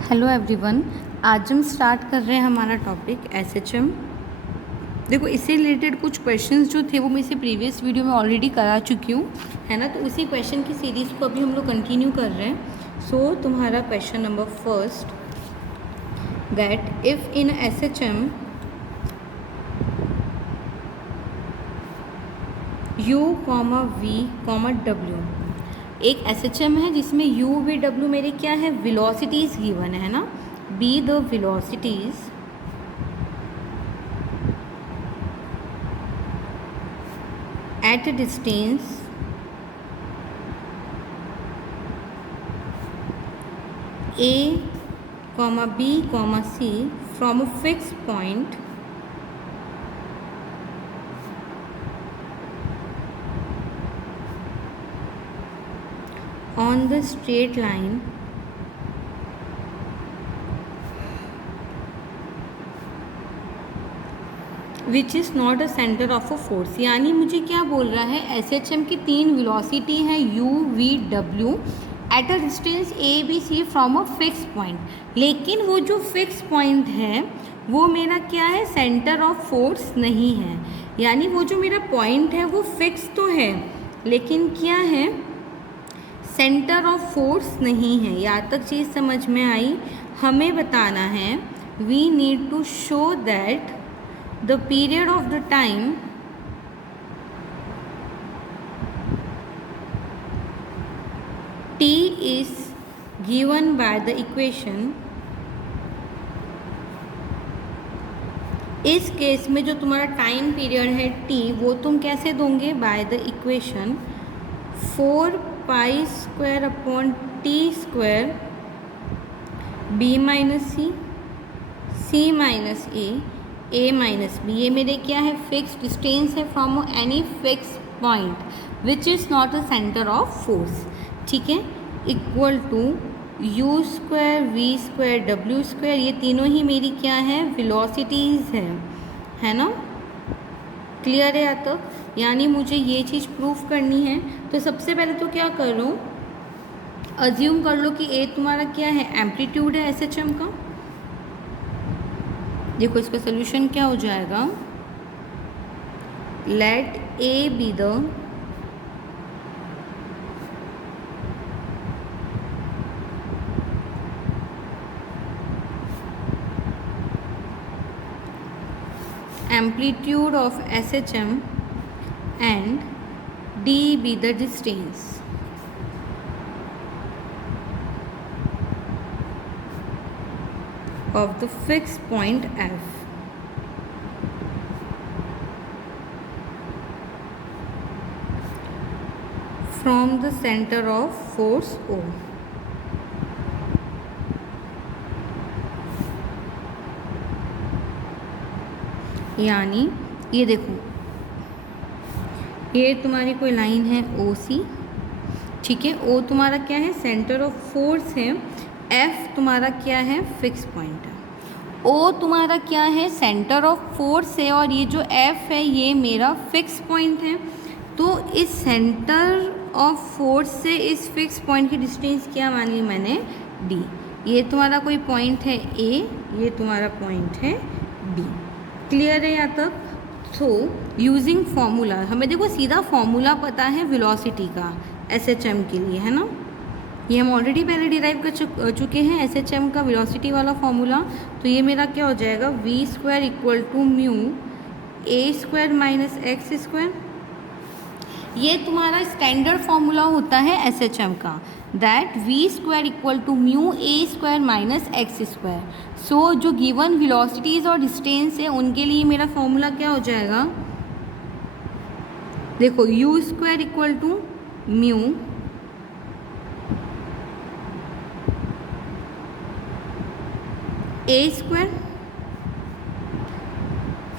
Hello everyone. आज हम start कर रहे हैं हमारा टॉपिक एसएचएम। देखो, इससे रिलेटेड कुछ क्वेश्चंस जो थे वो मैं इसे प्रीवियस वीडियो में ऑलरेडी करा चुकी हूँ, है ना। तो उसी क्वेश्चन की सीरीज़ को अभी हम लोग कंटिन्यू कर रहे हैं। सो तुम्हारा question number first, that if in SHM U, V, W, एक एसएचएम है जिसमें U, V, W मेरे क्या है, वेलोसिटीज़ गिवन है ना। Be the velocities at a distance A, B, C from a fixed point on the straight line which is not a centre of a force. यानी मुझे क्या बोल रहा है, एस एच एम की तीन वेलोसिटी है U, V, W at a distance A, B, C from a fix point. लेकिन वो जो फिक्स पॉइंट है वो मेरा क्या है, सेंटर ऑफ फोर्स नहीं है। यानी वो जो मेरा पॉइंट है वो फिक्स तो है लेकिन क्या है, सेंटर ऑफ फोर्स नहीं है। यहाँ तक चीज़ समझ में आई। हमें बताना है, we need to show that the period of the time t is given by the equation। इस केस में जो तुम्हारा टाइम पीरियड है t, वो तुम कैसे दोगे, by the equation 4π² upon t² b minus c minus a minus B. ये मेरे क्या है, फिक्स डिस्टेंस है from any fix point which is not a centre of force. ठीक है, equal to U², V², W², ये तीनों ही मेरी क्या है, वेलोसिटीज़ है ना। क्लियर है यहाँ तक। यानी मुझे ये चीज़ प्रूफ करनी है। तो सबसे पहले तो क्या कर लो, अज्यूम कर लो कि A तुम्हारा क्या है, एम्पलीट्यूड है एसएचएम का। देखो इसका सोल्यूशन क्या हो जाएगा, let A be the amplitude of SHM and D be the distance. of the fixed point F from the center of force O। यानी ये देखो, ये तुम्हारी कोई लाइन है OC, ठीक है। O तुम्हारा क्या है, सेंटर ऑफ फोर्स है। F तुम्हारा क्या है, फिक्स पॉइंट है। O तुम्हारा क्या है, सेंटर ऑफ फोर्स है, और ये जो F है ये मेरा फिक्स पॉइंट है। तो इस सेंटर ऑफ फोर्स से इस फिक्स पॉइंट की डिस्टेंस क्या मानी मैंने, D। ये तुम्हारा कोई पॉइंट है A, ये तुम्हारा पॉइंट है D। क्लियर है यहाँ तक। तो यूजिंग फॉर्मूला, हमें देखो सीधा फॉर्मूला पता है वेलोसिटी का एसएचएम के लिए, है ना। ये हम ऑलरेडी पहले डिराइव कर चुके हैं एसएचएम का वेलोसिटी वाला फॉर्मूला। तो ये मेरा क्या हो जाएगा, v² equal to mu a² minus x²। ये तुम्हारा स्टैंडर्ड फॉर्मूला होता है एसएचएम का, that v² equal to mu a² minus x²। So जो गिवन वेलोसिटीज़ और डिस्टेंस है उनके लिए मेरा फॉर्मूला क्या हो जाएगा, देखो u² equal to mu a²।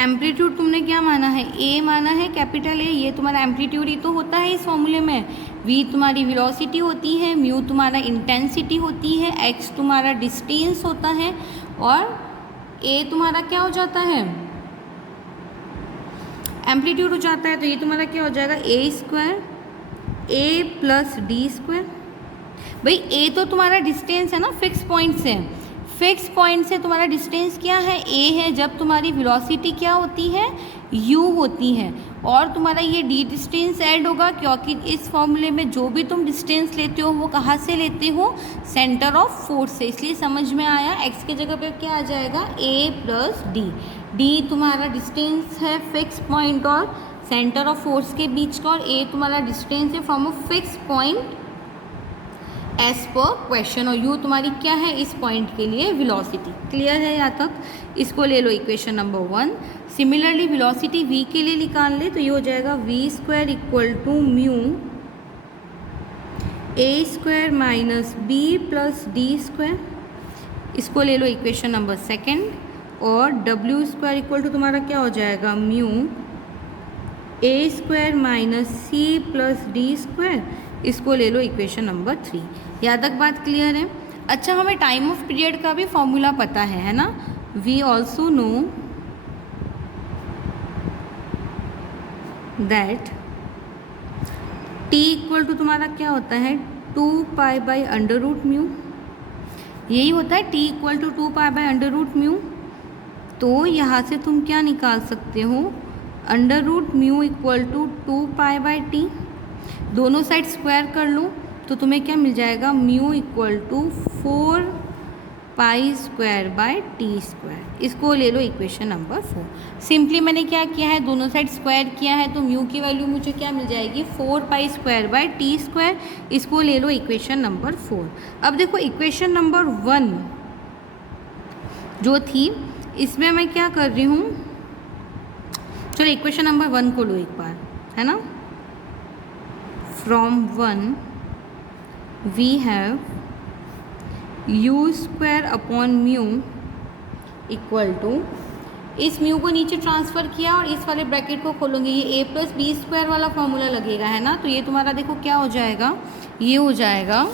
Amplitude तुमने क्या माना है, A माना है, कैपिटल A। ये तुम्हारा एम्पलीट्यूड ही तो होता है इस फॉर्मूले में। V तुम्हारी वेलोसिटी होती है, म्यू तुम्हारा इंटेंसिटी होती है, x तुम्हारा डिस्टेंस होता है, और A तुम्हारा क्या हो जाता है, एम्पलीट्यूड हो जाता है। तो ये तुम्हारा क्या हो जाएगा, a² a प्लस d²। भाई ए तो तुम्हारा डिस्टेंस है ना फिक्स पॉइंट से, फिक्स पॉइंट से तुम्हारा डिस्टेंस क्या है, a है, जब तुम्हारी वेलोसिटी क्या होती है, u होती है, और तुम्हारा ये d डिस्टेंस ऐड होगा, क्योंकि इस फॉर्मूले में जो भी तुम डिस्टेंस लेते हो वो कहाँ से लेते हो, सेंटर ऑफ फोर्स से, इसलिए समझ में आया। x की जगह पे क्या आ जाएगा, a प्लस d। d तुम्हारा डिस्टेंस है फिक्स पॉइंट और सेंटर ऑफ फोर्स के बीच का, और a तुम्हारा डिस्टेंस है from a fix point as per question, और u तुम्हारी क्या है इस पॉइंट के लिए, वेलोसिटी। क्लियर है यहाँ तक? इसको ले लो equation number 1। Similarly velocity v के लिए निकाल ले, तो ये हो जाएगा v² equal to mu a² minus b plus d²। इसको ले लो इक्वेशन नंबर 2, और w² इक्वल टू तुम्हारा क्या हो जाएगा, mu a² minus c plus d²। इसको ले लो इक्वेशन नंबर 3। यहाँ तक बात क्लियर है? अच्छा, हमें टाइम ऑफ पीरियड का भी फॉर्मूला पता है ना। We also know that t equal to तुम्हारा क्या होता है, 2π/√μ। यही होता है t इक्वल टू 2π/√μ। तो यहाँ से तुम क्या निकाल सकते हो, √μ इक्वल टू 2π/t। दोनों साइड स्क्वायर कर लो तो तुम्हें क्या मिल जाएगा, म्यू इक्वल टू 4π²/t²। इसको ले लो इक्वेशन नंबर 4। सिंपली मैंने क्या किया है, दोनों साइड स्क्वायर किया है, तो म्यू की वैल्यू मुझे क्या मिल जाएगी, 4π²/t²। इसको ले लो इक्वेशन नंबर 4। अब देखो इक्वेशन नंबर 1 जो थी, इसमें मैं क्या कर रही हूँ, चलो इक्वेशन नंबर 1 को लो एक बार, है ना। From 1 we have u² upon mu equal to, इस म्यू को नीचे ट्रांसफ़र किया और इस वाले ब्रैकेट को खोलोगे, ये a प्लस b² वाला फॉर्मूला लगेगा, है ना। तो ये तुम्हारा देखो क्या हो जाएगा, ये हो जाएगा,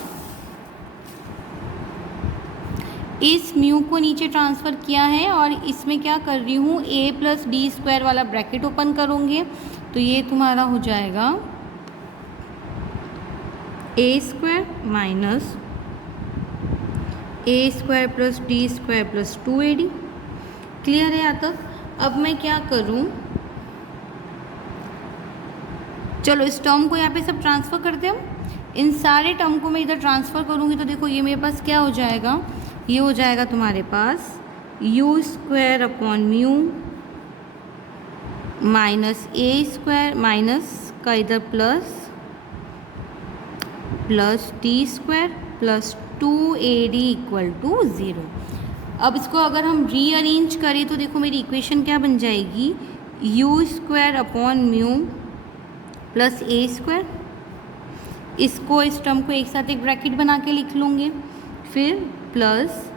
इस म्यू को नीचे ट्रांसफ़र किया है और इसमें क्या कर रही हूँ, a प्लस b² वाला ब्रैकेट ओपन करोगे, तो ये तुम्हारा हो जाएगा a² minus a² plus d² plus 2ad। Clear है यहाँ तक? अब मैं क्या करूँ, चलो इस टर्म को यहाँ पे सब ट्रांसफ़र करते हम। इन सारे टर्म को मैं इधर ट्रांसफ़र करूँगी तो देखो ये मेरे पास क्या हो जाएगा, ये हो जाएगा तुम्हारे पास u² upon mu minus a² minus का इधर plus d² plus 2ad equal to 0। अब इसको अगर हम रीअरेंज करें तो देखो मेरी इक्वेशन क्या बन जाएगी, u² upon mu plus a²। इसको, इस टर्म को एक साथ एक ब्रैकेट बना के लिख लूँगे, फिर plus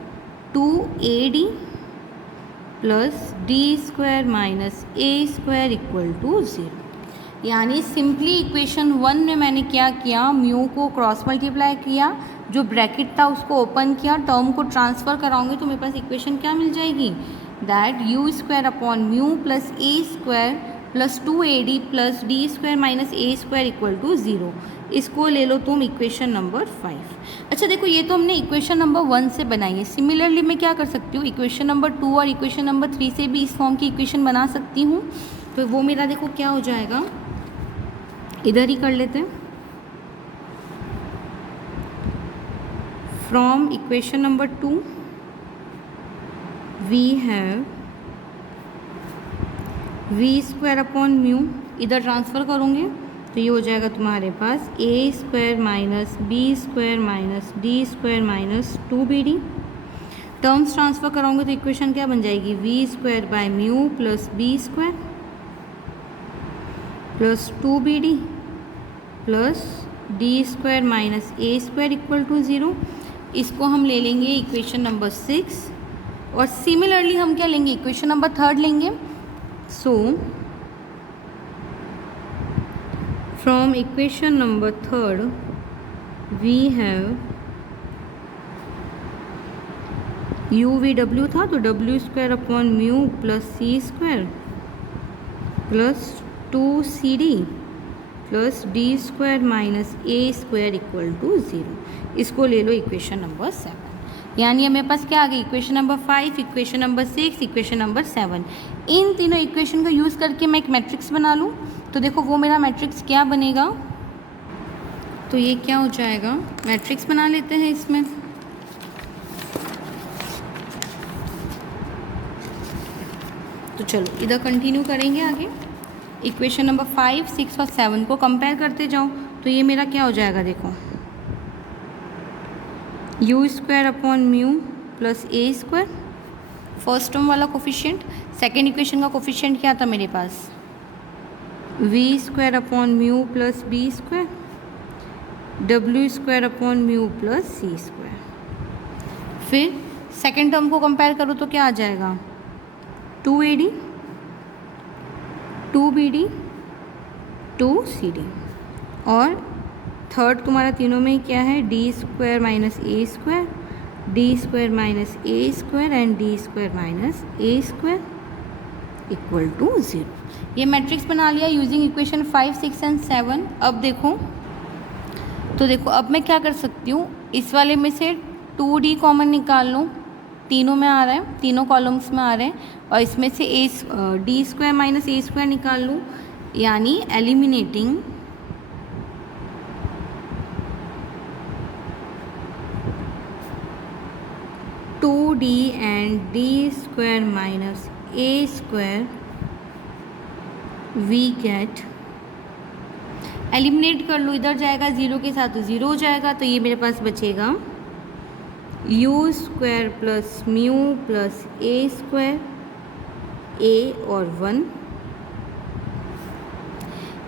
2ad plus d² minus a² equal to 0। यानी सिंपली इक्वेशन 1 में मैंने क्या किया, म्यू को क्रॉस मल्टीप्लाई किया, जो ब्रैकेट था उसको ओपन किया, टर्म को ट्रांसफ़र कराऊंगी तो मेरे पास इक्वेशन क्या मिल जाएगी, that u² upon mu plus a² plus 2ad plus d² minus a² equal to 0। इसको ले लो तुम इक्वेशन नंबर 5। अच्छा देखो ये तो हमने इक्वेशन नंबर 1 से बनाई है। सिमिलरली मैं क्या कर सकती हूँ, इक्वेशन नंबर 2 और इक्वेशन नंबर 3 से भी इस फॉर्म की इक्वेशन बना सकती हूँ। तो वो मेरा देखो क्या हो जाएगा, इधर ही कर लेते हैं। From equation number 2 we have v² upon mu, इधर ट्रांसफ़र करूँगे तो ये हो जाएगा तुम्हारे पास a² minus b² minus d² minus 2bd। Terms transfer कराऊंगे तो इक्वेशन क्या बन जाएगी, v² by mu plus b² plus 2bd plus d² minus a² equal to 0। इसको हम ले लेंगे इक्वेशन नंबर 6, और सिमिलरली हम क्या लेंगे, इक्वेशन नंबर 3 लेंगे। So from equation number 3 we have u/v था तो w² upon mu plus c² plus 2cd plus d² minus a² equal to 0। इसको ले लो इक्वेशन नंबर 7। यानी मेरे पास क्या आ गई, equation number 5, equation number 6, equation number 7। इन तीनों इक्वेशन का यूज़ करके मैं एक मैट्रिक्स बना लूँ तो देखो वो मेरा मैट्रिक्स क्या बनेगा, तो ये क्या हो जाएगा, मैट्रिक्स बना लेते हैं इसमें। तो चलो इधर कंटिन्यू करेंगे आगे। इक्वेशन नंबर 5, 6 और 7 को कंपेयर करते जाओ तो ये मेरा क्या हो जाएगा, देखो u square upon mu plus a square, first term वाला कोफिशिएंट। सेकेंड इक्वेशन का कोफिशिएंट क्या था मेरे पास, v square upon mu plus b square, W square upon mu plus c square. फिर सेकेंड टर्म को कंपेयर करो तो क्या आ जाएगा, 2AD 2BD 2CD। और थर्ड तुम्हारा तीनों में क्या है, D square minus A square, D square minus A square and D square minus A square equal to 0। ये मैट्रिक्स बना लिया यूजिंग इक्वेशन 5, 6 एंड 7। अब देखो, तो देखो अब मैं क्या कर सकती हूँ, इस वाले में से 2D कॉमन निकाल लूँ, तीनों में आ रहा है, तीनों कॉलम्स में आ रहे हैं, और इसमें से D square minus A square निकाल लूँ, यानी eliminating two D and D square minus A square we get, eliminate कर लो, इधर जाएगा 0 के साथ तो 0 हो जाएगा, तो ये मेरे पास बचेगा you square plus mu plus a square, a और 1,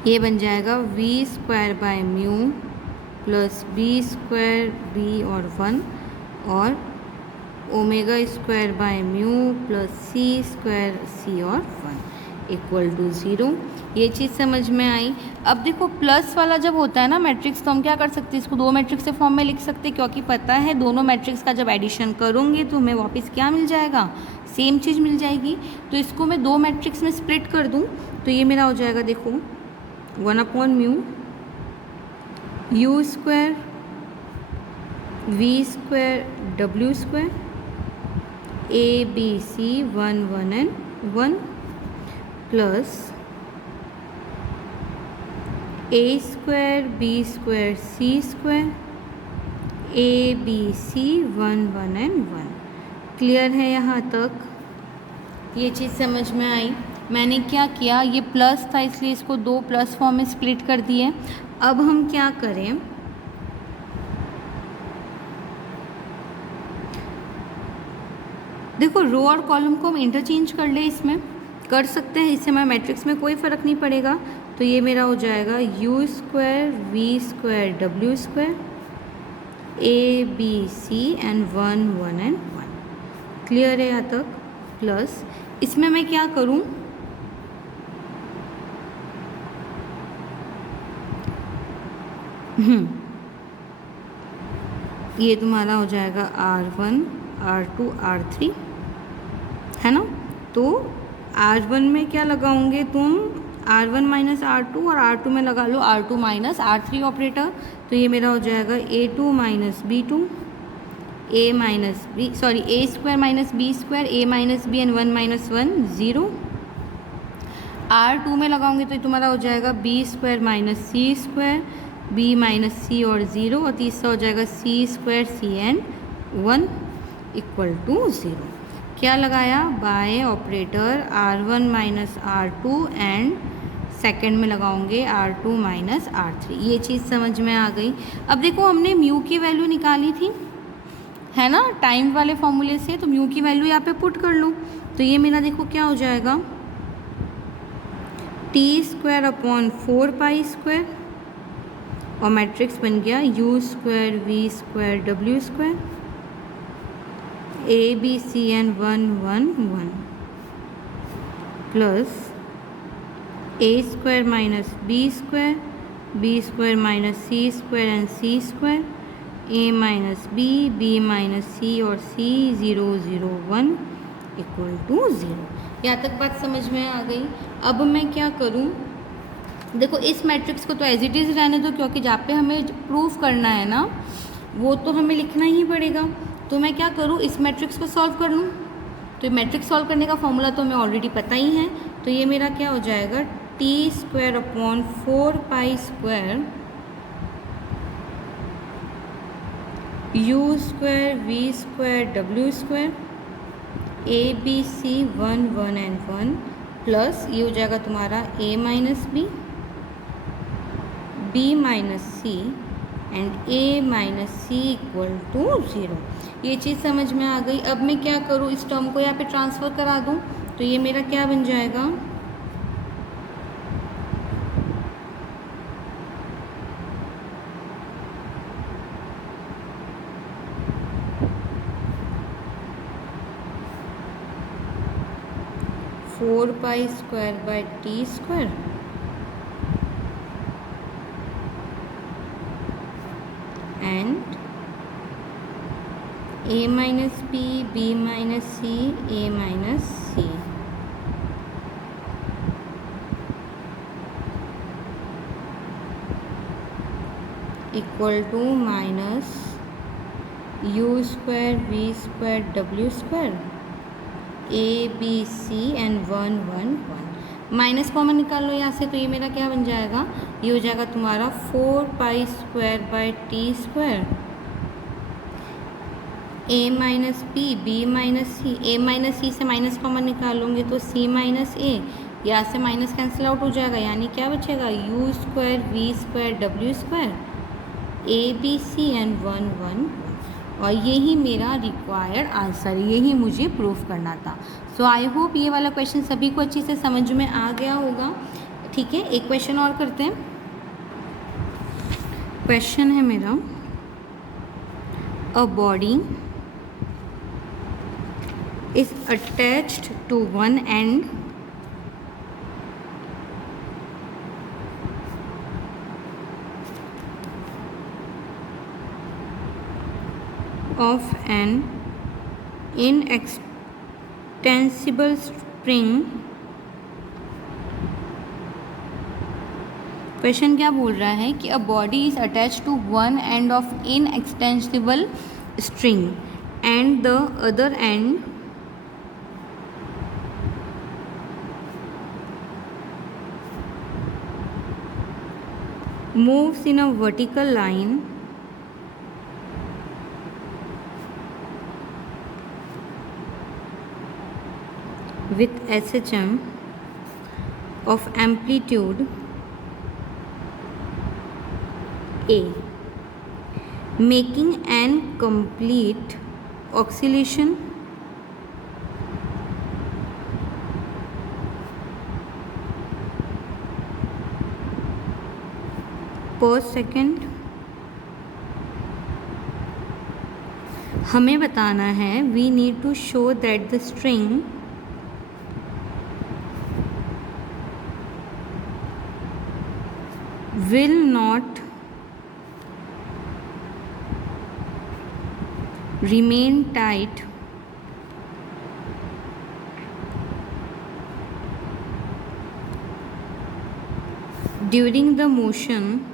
ये बन जाएगा v square by mu plus b square b और 1, और omega square by mu plus c square c और 1 इक्वल टू 0। ये चीज़ समझ में आई। अब देखो प्लस वाला जब होता है ना मैट्रिक्स, तो हम क्या कर सकते हैं, इसको दो मैट्रिक्स के फॉर्म में लिख सकते हैं, क्योंकि पता है दोनों मैट्रिक्स का जब एडिशन करूँगी तो हमें वापस क्या मिल जाएगा, सेम चीज़ मिल जाएगी। तो इसको मैं दो मैट्रिक्स में स्प्लिट कर दूँ तो ये मेरा हो जाएगा, देखो 1/μ u square we square W square A B C 1 1 and 1 plus a square b square c square A B C 1 1 and 1। Clear है यहाँ तक, ये चीज़ समझ में आई। मैंने क्या किया, ये प्लस था इसलिए इसको दो प्लस फॉर्म में स्प्लिट कर दिए। अब हम क्या करें, देखो रो और कॉलम को हम इंटरचेंज कर ले, इसमें कर सकते हैं, इससे हमारे मैट्रिक्स में कोई फ़र्क नहीं पड़ेगा। तो ये मेरा हो जाएगा U square we square W square A B C and 1 1 and 1। Clear है यहाँ तक। प्लस इसमें मैं क्या करूँ, ये तुम्हारा हो जाएगा R1 R2 R3, है ना। तो R1 में क्या लगाओगे तुम, R1 माइनस R2, और R2 में लगा लो R2 माइनस R3 ऑपरेटर। तो ये मेरा हो जाएगा A2 minus B2 a minus b, sorry a square minus b square a minus b and 1 minus 1 0। R2 में लगाओगे तो तुम्हारा हो जाएगा b square minus c square b minus c और 0, और तीसरा हो जाएगा c square c and 1 equal to 0। क्या लगाया, by operator R1 minus R2 and second में लगाओगे R2 माइनस R3। ये चीज़ समझ में आ गई। अब देखो हमने म्यू की वैल्यू निकाली थी, है ना, टाइम वाले फॉर्मूले से, तो म्यू की वैल्यू यहाँ पे पुट कर लो। तो ये मेरा देखो क्या हो जाएगा, T square upon 4 pi square, और मैट्रिक्स बन गया u square we square W square A B c n 1 1 1 plus a square minus b square minus c square and c square a minus B minus c और c 0 0 1 equal to 0। यहाँ तक बात समझ में आ गई। अब मैं क्या करूँ, देखो इस मैट्रिक्स को तो एज इट इज़ रहने दो, क्योंकि जहाँ पे हमें प्रूफ करना है ना वो तो हमें लिखना ही पड़ेगा। तो मैं क्या करूँ, इस मैट्रिक्स को सॉल्व कर लूँ। तो मैट्रिक्स सॉल्व करने का फॉर्मूला तो हमें ऑलरेडी पता ही है। तो ये मेरा क्या हो जाएगा, T square upon 4 square U square we square W square A B C 1 1 and 1 plus ये हो जाएगा तुम्हारा a minus B minus C and a minus C equal to 0। ये चीज़ समझ में आ गई। अब मैं क्या करूँ, इस टर्म को यहाँ पे ट्रांसफ़र करा दूँ। तो ये मेरा क्या बन जाएगा, four pi square by T square and a minus B minus C a minus C equal to minus U square we square W square A B C and 1 1 1। Minus common निकाल लो यहाँ से। तो ये मेरा क्या बन जाएगा, ये हो जाएगा तुम्हारा 4 pi square by T square a minus B minus c. A minus c से माइनस कॉमन निकालोगे तो सी माइनस ए, यहाँ से माइनस कैंसिल आउट हो जाएगा, यानी क्या बचेगा, you square we square W square A B C and 1 1 1। और यही मेरा रिक्वायर्ड आंसर, यही मुझे प्रूफ करना था। सो आई होप ये वाला क्वेश्चन सभी को अच्छी से समझ में आ गया होगा। ठीक है, एक क्वेश्चन और करते हैं। क्वेश्चन है मेरा, a body is attached to one end of an inextensible string। Question क्या बोल रहा है कि a body is attach to one end of inextensible string and the other end moves in a vertical line with SHM of amplitude A, making an complete oscillation per second। हमें बताना है, we need to show that the string will not remain tight during the motion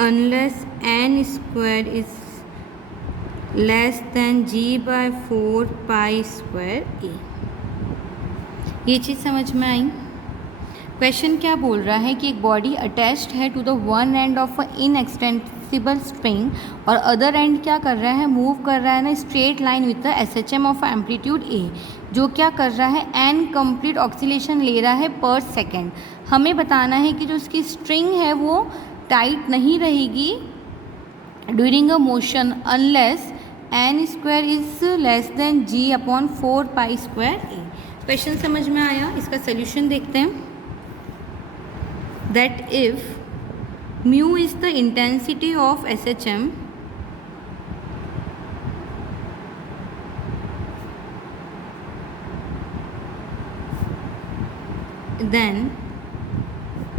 unless n square is less than g by 4 pi square a। ये चीज़ समझ में आई। Question क्या बोल रहा है कि एक बॉडी अटैच्ड है to the one end of a inextensible string और अदर एंड क्या कर रहा है, मूव कर रहा है ना straight line with the SHM of amplitude A, जो क्या कर रहा है, एन कंप्लीट ऑक्सीलेशन ले रहा है पर सेकेंड। हमें बताना है कि जो उसकी स्ट्रिंग है वो टाइट नहीं रहेगी during a motion unless N square is less than G upon 4 pi square A. Question समझ में आया। इसका सोल्यूशन देखते हैं। That if mu is the intensity of SHM then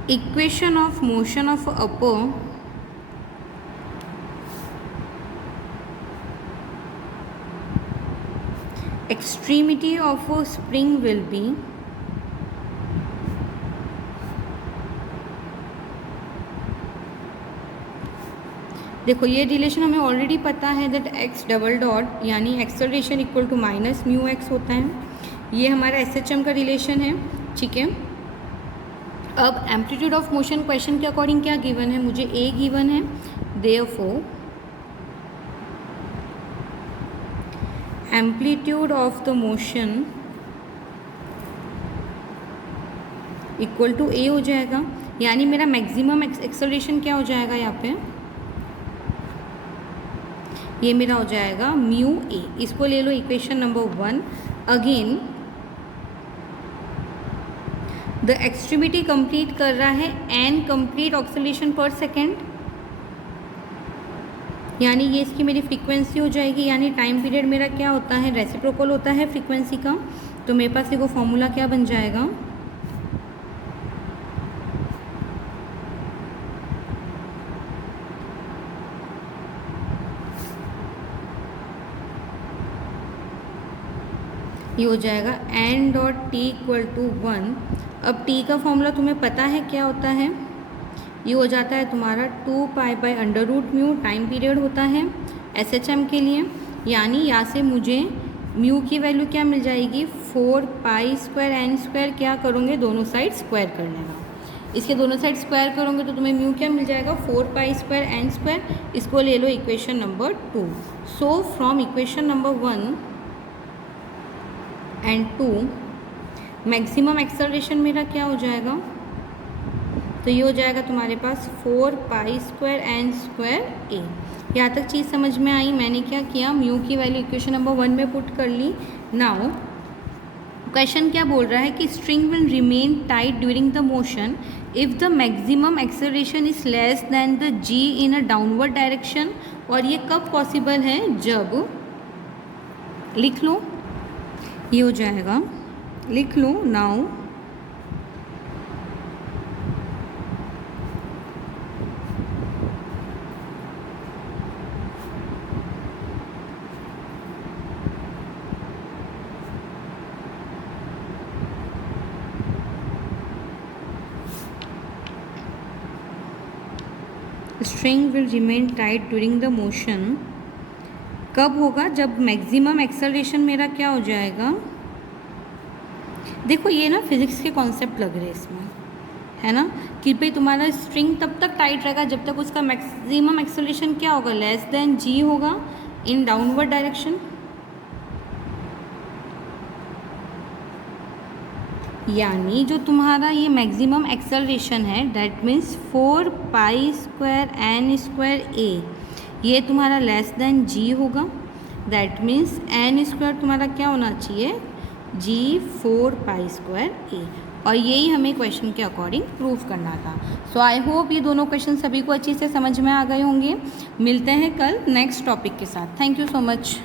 equation of motion of upper extremity of a spring will be देखो ये relation हमें already पता है दैट एक्स डबल डॉट यानी acceleration equal to minus mu X होता है, ये हमारा एसएचएम का रिलेशन है, ठीक है। अब एम्पलीट्यूड ऑफ मोशन क्वेश्चन के अकॉर्डिंग क्या गिवन है, मुझे ए गिवन है, therefore amplitude of the motion equal to A हो जाएगा, यानी मेरा मैक्सिमम एक्सेलरेशन क्या हो जाएगा यहाँ पे, ये मेरा हो जाएगा म्यू ए। इसको ले लो equation number 1। Again the extremity complete कर रहा है एन कंप्लीट ऑक्सीलेशन पर सेकेंड, यानी ये इसकी मेरी फ्रीक्वेंसी हो जाएगी, यानी टाइम पीरियड मेरा क्या होता है, रेसिप्रोकल होता है फ्रीक्वेंसी का। तो मेरे पास देखो फॉर्मूला क्या बन जाएगा, ये हो जाएगा N dot T equal to 1। अब टी का फॉर्मूला तुम्हें पता है क्या होता है, ये हो जाता है तुम्हारा 2 pi by under root mu, time period होता है एसएचएम के लिए, यानी यहाँ से मुझे म्यू की वैल्यू क्या मिल जाएगी, 4 पाई स्क्वायर एन स्क्वायर, क्या करोगे दोनों साइड स्क्वायर कर लेना, इसके दोनों साइड स्क्वायर करोगे तो तुम्हें म्यू क्या मिल जाएगा, 4 पाई स्क्वायर एन स्क्वायर। इसको ले लो equation number 2। So from equation number 1 and 2 maximum acceleration मेरा क्या हो जाएगा, तो ये हो जाएगा तुम्हारे पास 4 pi square n square A. यहाँ तक चीज़ समझ में आई। मैंने क्या किया, म्यू की वैल्यू इक्वेशन नंबर 1 में पुट कर ली। नाउ क्वेश्चन क्या बोल रहा है कि string will remain tight during the motion if the maximum acceleration is less than the G in a downward direction. और ये कब पॉसिबल है, जब, लिख लो, ये हो जाएगा, लिख लो now string will remain tight during the motion कब होगा, जब मैक्सिमम एक्सेलरेशन मेरा क्या हो जाएगा। देखो ये ना फिजिक्स के कॉन्सेप्ट लग रहे हैं इसमें, है ना, कि भाई तुम्हारा स्ट्रिंग तब तक टाइट रहेगा जब तक उसका मैक्सिमम एक्सेलरेशन क्या होगा, लेस देन जी होगा इन डाउनवर्ड डायरेक्शन। यानी जो तुम्हारा ये मैक्सिमम एक्सेलरेशन है that means 4 pi square n square A, ये तुम्हारा लेस देन जी होगा। दैट मीन्स एन स्क्वायर तुम्हारा क्या होना चाहिए, जी 4 पाई स्क्वायर ए। और यही हमें क्वेश्चन के अकॉर्डिंग प्रूव करना था। सो आई होप ये दोनों क्वेश्चन सभी को अच्छी से समझ में आ गए होंगे। मिलते हैं कल नेक्स्ट टॉपिक के साथ। Thank you so much.